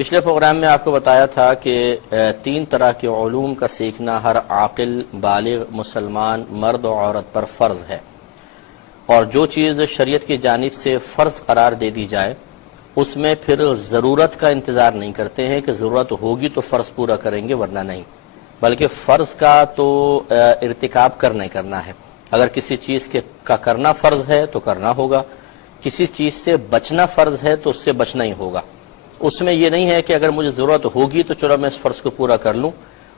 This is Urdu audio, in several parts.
پچھلے پروگرام میں آپ کو بتایا تھا کہ 3 طرح کے علوم کا سیکھنا ہر عاقل بالغ مسلمان مرد و عورت پر فرض ہے، اور جو چیز شریعت کی جانب سے فرض قرار دے دی جائے اس میں پھر ضرورت کا انتظار نہیں کرتے ہیں کہ ضرورت ہوگی تو فرض پورا کریں گے ورنہ نہیں، بلکہ فرض کا تو ارتکاب کرنا ہے۔ اگر کسی چیز کا کرنا فرض ہے تو کرنا ہوگا، کسی چیز سے بچنا فرض ہے تو اس سے بچنا ہی ہوگا۔ اس میں یہ نہیں ہے کہ اگر مجھے ضرورت ہوگی تو چلو میں اس فرض کو پورا کر لوں،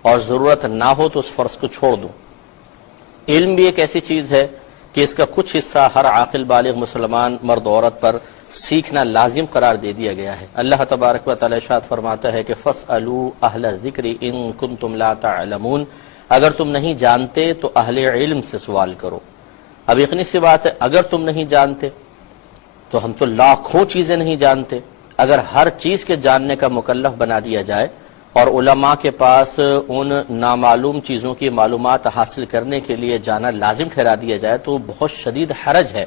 اور ضرورت نہ ہو تو اس فرض کو چھوڑ دوں۔ علم بھی ایک ایسی چیز ہے کہ اس کا کچھ حصہ ہر عاقل بالغ مسلمان مرد عورت پر سیکھنا لازم قرار دے دیا گیا ہے۔ اللہ تبارک و تعالی ارشاد فرماتا ہے کہ فَاسْأَلُوا أَهْلَ الذِّكْرِ إِن كُنتُمْ لَا تَعْلَمُونَ، اگر تم نہیں جانتے تو اہل علم سے سوال کرو۔ اب یقینی سی بات ہے، اگر تم نہیں جانتے تو ہم تو لاکھوں چیزیں نہیں جانتے، اگر ہر چیز کے جاننے کا مکلف بنا دیا جائے اور علماء کے پاس ان نامعلوم چیزوں کی معلومات حاصل کرنے کے لیے جانا لازم ٹھہرا دیا جائے تو بہت شدید حرج ہے۔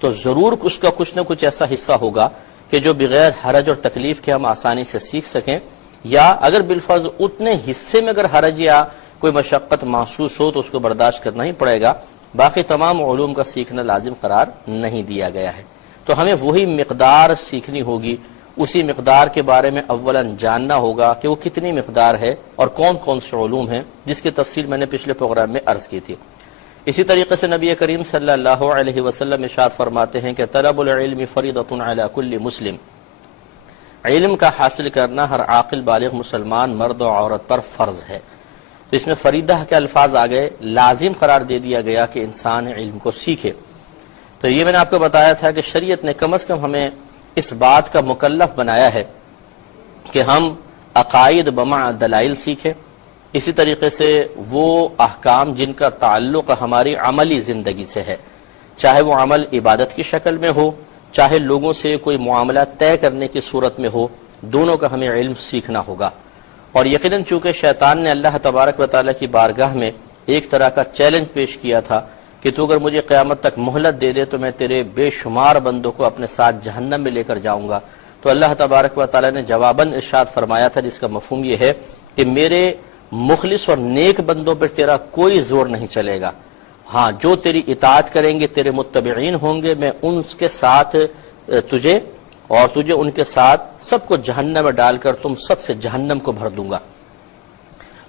تو ضرور اس کا کچھ نہ کچھ ایسا حصہ ہوگا کہ جو بغیر حرج اور تکلیف کے ہم آسانی سے سیکھ سکیں، یا اگر بالفرض اتنے حصے میں اگر حرج یا کوئی مشقت محسوس ہو تو اس کو برداشت کرنا ہی پڑے گا، باقی تمام علوم کا سیکھنا لازم قرار نہیں دیا گیا ہے۔ تو ہمیں وہی مقدار سیکھنی ہوگی، اسی مقدار کے بارے میں اولا جاننا ہوگا کہ وہ کتنی مقدار ہے اور کون کون سے علوم ہیں، جس کی تفصیل میں نے پچھلے پروگرام میں عرض کی تھی۔ اسی طریقے سے نبی کریم صلی اللہ علیہ وسلم ارشاد فرماتے ہیں کہ طلب العلم فریضۃ علی کل مسلم، علم کا حاصل کرنا ہر عاقل بالغ مسلمان مرد و عورت پر فرض ہے۔ تو اس میں فریضہ کے الفاظ آ گئے، لازم قرار دے دیا گیا کہ انسان علم کو سیکھے۔ تو یہ میں نے آپ کو بتایا تھا کہ شریعت نے کم از کم ہمیں اس بات کا مکلف بنایا ہے کہ ہم عقائد بمع دلائل سیکھیں، اسی طریقے سے وہ احکام جن کا تعلق ہماری عملی زندگی سے ہے، چاہے وہ عمل عبادت کی شکل میں ہو، چاہے لوگوں سے کوئی معاملہ طے کرنے کی صورت میں ہو، دونوں کا ہمیں علم سیکھنا ہوگا۔ اور یقیناً چونکہ شیطان نے اللہ تبارک و تعالیٰ کی بارگاہ میں ایک طرح کا چیلنج پیش کیا تھا کہ تو اگر مجھے قیامت تک مہلت دے دے تو میں تیرے بے شمار بندوں کو اپنے ساتھ جہنم میں لے کر جاؤں گا، تو اللہ تبارک و تعالیٰ نے جواباً ارشاد فرمایا تھا، جس کا مفہوم یہ ہے کہ میرے مخلص اور نیک بندوں پر تیرا کوئی زور نہیں چلے گا، ہاں جو تیری اطاعت کریں گے، تیرے متبعین ہوں گے، میں ان کے ساتھ تجھے ان کے ساتھ سب کو جہنم میں ڈال کر تم سب سے جہنم کو بھر دوں گا۔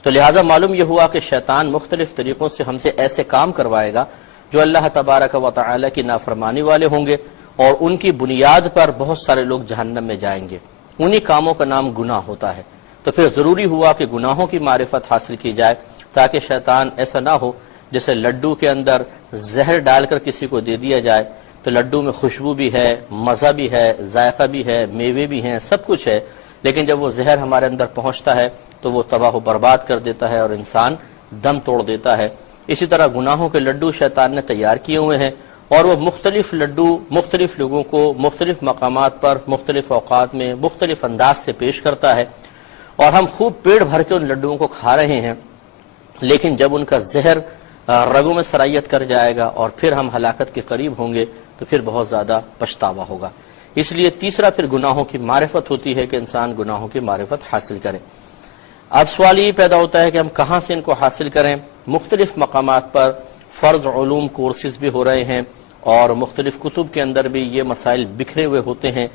تو لہٰذا معلوم یہ ہوا کہ شیطان مختلف طریقوں سے ہم سے ایسے کام کروائے گا جو اللہ تبارک و تعالی کی نافرمانی والے ہوں گے، اور ان کی بنیاد پر بہت سارے لوگ جہنم میں جائیں گے۔ انہی کاموں کا نام گناہ ہوتا ہے۔ تو پھر ضروری ہوا کہ گناہوں کی معرفت حاصل کی جائے، تاکہ شیطان ایسا نہ ہو جیسے لڈو کے اندر زہر ڈال کر کسی کو دے دیا جائے تو لڈو میں خوشبو بھی ہے، مزہ بھی ہے، ذائقہ بھی ہے، میوے بھی ہیں، سب کچھ ہے، لیکن جب وہ زہر ہمارے اندر پہنچتا ہے تو وہ تباہ و برباد کر دیتا ہے اور انسان دم توڑ دیتا ہے۔ اسی طرح گناہوں کے لڈو شیطان نے تیار کیے ہوئے ہیں، اور وہ مختلف لڈو مختلف لوگوں کو مختلف مقامات پر مختلف اوقات میں مختلف انداز سے پیش کرتا ہے، اور ہم خوب پیٹ بھر کے ان لڈوؤں کو کھا رہے ہیں، لیکن جب ان کا زہر رگوں میں سرایت کر جائے گا اور پھر ہم ہلاکت کے قریب ہوں گے تو پھر بہت زیادہ پچھتاوا ہوگا۔ اس لیے تیسرا پھر گناہوں کی معرفت ہوتی ہے کہ انسان گناہوں کی معرفت حاصل کرے۔ اب سوال یہ پیدا ہوتا ہے کہ ہم کہاں سے ان کو حاصل کریں؟ مختلف مقامات پر فرض علوم کورسز بھی ہو رہے ہیں، اور مختلف کتب کے اندر بھی یہ مسائل بکھرے ہوئے ہوتے ہیں،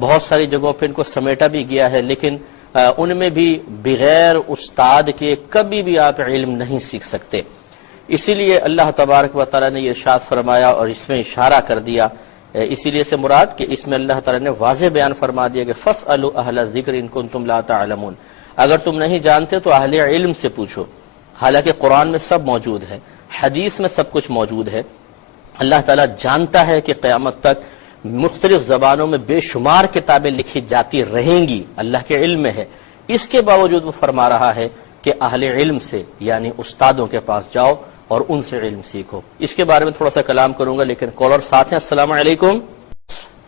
بہت ساری جگہوں پہ ان کو سمیٹا بھی گیا ہے، لیکن ان میں بھی بغیر استاد کے کبھی بھی آپ علم نہیں سیکھ سکتے۔ اسی لیے اللہ تبارک و تعالیٰ نے یہ ارشاد فرمایا اور اس میں اشارہ کر دیا، اسی لیے سے مراد کہ اس میں اللہ تعالیٰ نے واضح بیان فرما دیا کہ فَاسْأَلُوا أَهْلَ الذِّكْرِ إِن كُنتُمْ لَا تَعْلَمُونَ، اگر تم نہیں جانتے تو اہل علم سے پوچھو۔ حالانکہ قرآن میں سب موجود ہے، حدیث میں سب کچھ موجود ہے، اللہ تعالیٰ جانتا ہے کہ قیامت تک مختلف زبانوں میں بے شمار کتابیں لکھی جاتی رہیں گی، اللہ کے علم میں ہے، اس کے باوجود وہ فرما رہا ہے کہ اہل علم سے یعنی استادوں کے پاس جاؤ اور ان سے علم سیکھو۔ اس کے بارے میں تھوڑا سا کلام کروں گا، لیکن کالر ساتھ ہیں۔ السلام علیکم۔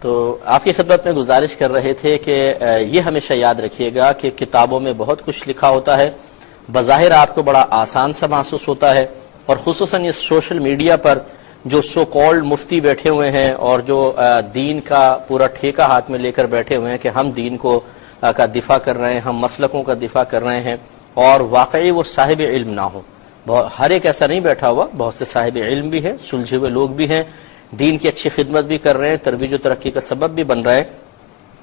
تو آپ کی خدمت میں گزارش کر رہے تھے کہ یہ ہمیشہ یاد رکھیے گا کہ کتابوں میں بہت کچھ لکھا ہوتا ہے، بظاہر آپ کو بڑا آسان سا محسوس ہوتا ہے، اور خصوصاً یہ سوشل میڈیا پر جو سو کالڈ مفتی بیٹھے ہوئے ہیں اور جو دین کا پورا ٹھیکہ ہاتھ میں لے کر بیٹھے ہوئے ہیں کہ ہم دین کو کا دفاع کر رہے ہیں، ہم مسلکوں کا دفاع کر رہے ہیں اور واقعی وہ صاحب علم نہ ہو. ہر ایک ایسا نہیں بیٹھا ہوا، بہت سے صاحب علم بھی ہیں، سلجھے ہوئے لوگ بھی ہیں، دین کی اچھی خدمت بھی کر رہے ہیں، ترویج و ترقی کا سبب بھی بن رہے ہیں.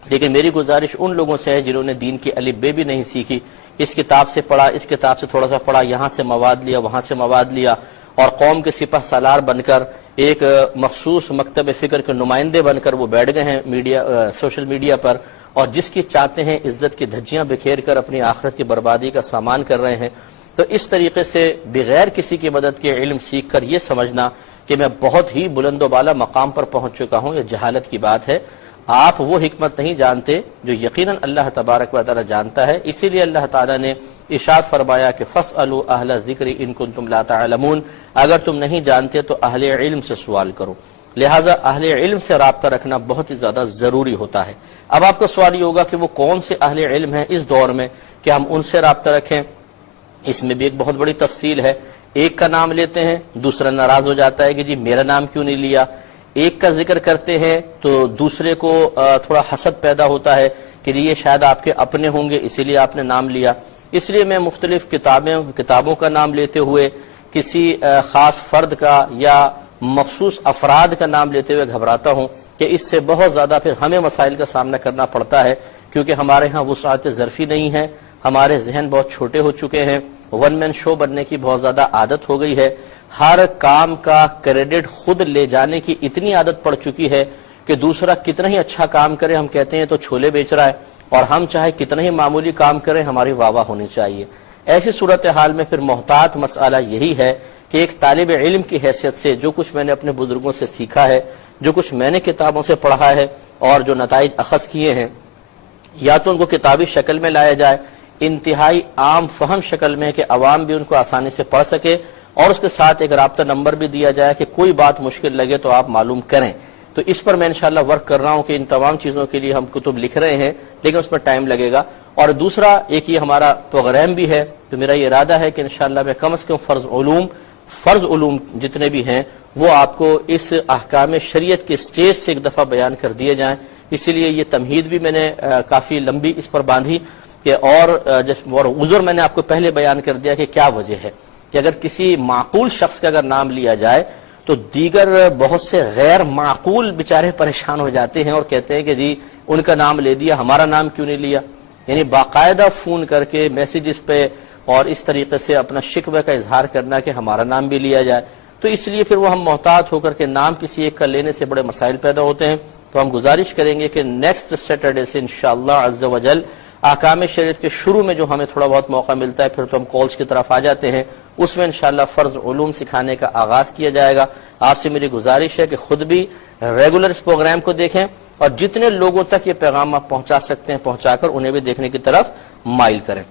لیکن میری گزارش ان لوگوں سے ہے جنہوں نے دین کی الف بے بھی نہیں سیکھی، اس کتاب سے پڑھا، اس کتاب سے تھوڑا سا پڑھا، یہاں سے مواد لیا، وہاں سے مواد لیا، اور قوم کے سپہ سالار بن کر ایک مخصوص مکتب فکر کے نمائندے بن کر وہ بیٹھ گئے ہیں سوشل میڈیا پر، اور جس کی چاہتے ہیں عزت کی دھجیاں بکھیر کر اپنی آخرت کی بربادی کا سامان کر رہے ہیں. تو اس طریقے سے بغیر کسی کی مدد کے علم سیکھ کر یہ سمجھنا کہ میں بہت ہی بلند و بالا مقام پر پہنچ چکا ہوں، یہ جہالت کی بات ہے. آپ وہ حکمت نہیں جانتے جو یقیناً اللہ تبارک و تعالی جانتا ہے. اسی لیے اللہ تعالیٰ نے ارشاد فرمایا کہ فَاسْأَلُوا أَهْلَ الذِّكْرِ إِن كُنتُمْ لَا تَعْلَمُونَ، اگر تم نہیں جانتے تو اہل علم سے سوال کرو. لہٰذا اہل علم سے رابطہ رکھنا بہت ہی زیادہ ضروری ہوتا ہے. اب آپ کا سوال یہ ہوگا کہ وہ کون سے اہل علم ہیں اس دور میں کہ ہم ان سے رابطہ رکھیں. اس میں بھی ایک بہت بڑی تفصیل ہے. ایک کا نام لیتے ہیں، دوسرا ناراض ہو جاتا ہے کہ جی میرا نام کیوں نہیں لیا. ایک کا ذکر کرتے ہیں تو دوسرے کو تھوڑا حسد پیدا ہوتا ہے کہ یہ شاید آپ کے اپنے ہوں گے اسی لیے آپ نے نام لیا. اس لیے میں مختلف کتابوں کا نام لیتے ہوئے کسی خاص فرد کا یا مخصوص افراد کا نام لیتے ہوئے گھبراتا ہوں کہ اس سے بہت زیادہ پھر ہمیں مسائل کا سامنا کرنا پڑتا ہے، کیونکہ ہمارے ہاں وسعت ظرفی نہیں ہے، ہمارے ذہن بہت چھوٹے ہو چکے ہیں، ون مین شو بننے کی بہت زیادہ عادت ہو گئی ہے، ہر کام کا کریڈٹ خود لے جانے کی اتنی عادت پڑ چکی ہے کہ دوسرا کتنا ہی اچھا کام کرے ہم کہتے ہیں تو چھولے بیچ رہا ہے، اور ہم چاہے کتنا ہی معمولی کام کریں ہماری واہ واہ ہونی چاہیے. ایسی صورتحال میں پھر محتاط مسئلہ یہی ہے کہ ایک طالب علم کی حیثیت سے جو کچھ میں نے اپنے بزرگوں سے سیکھا ہے، جو کچھ میں نے کتابوں سے پڑھا ہے اور جو نتائج اخذ کیے ہیں، یا تو ان کو کتابی شکل میں لایا جائے، انتہائی عام فہم شکل میں کہ عوام بھی ان کو آسانی سے پڑھ سکے، اور اس کے ساتھ ایک رابطہ نمبر بھی دیا جائے کہ کوئی بات مشکل لگے تو آپ معلوم کریں. تو اس پر میں انشاءاللہ ورک کر رہا ہوں کہ ان تمام چیزوں کے لیے ہم کتب لکھ رہے ہیں، لیکن اس پر ٹائم لگے گا. اور دوسرا ایک یہ ہمارا پروگرام بھی ہے، تو میرا یہ ارادہ ہے کہ انشاءاللہ میں کم از کم فرض علوم جتنے بھی ہیں وہ آپ کو اس احکام شریعت کے سٹیج سے ایک دفعہ بیان کر دیے جائیں. اسی لیے یہ تمہید بھی میں نے کافی لمبی اس پر باندھی کہ اور عذر میں نے آپ کو پہلے بیان کر دیا کہ کیا وجہ ہے کہ اگر کسی معقول شخص کا اگر نام لیا جائے تو دیگر بہت سے غیر معقول بیچارے پریشان ہو جاتے ہیں اور کہتے ہیں کہ جی ان کا نام لے دیا، ہمارا نام کیوں نہیں لیا. یعنی باقاعدہ فون کر کے میسیجز پہ اور اس طریقے سے اپنا شکوے کا اظہار کرنا کہ ہمارا نام بھی لیا جائے. تو اس لیے پھر وہ ہم محتاط ہو کر کے نام کسی ایک کا لینے سے بڑے مسائل پیدا ہوتے ہیں. تو ہم گزارش کریں گے کہ نیکسٹ سیٹرڈے سے انشاءاللہ عز و جل احکام شریعت کے شروع میں جو ہمیں تھوڑا بہت موقع ملتا ہے پھر تو ہم کالز کی طرف آ جاتے ہیں، اس میں انشاءاللہ فرض علوم سکھانے کا آغاز کیا جائے گا. آپ سے میری گزارش ہے کہ خود بھی ریگولر اس پروگرام کو دیکھیں اور جتنے لوگوں تک یہ پیغام آپ پہنچا سکتے ہیں پہنچا کر انہیں بھی دیکھنے کی طرف مائل کریں.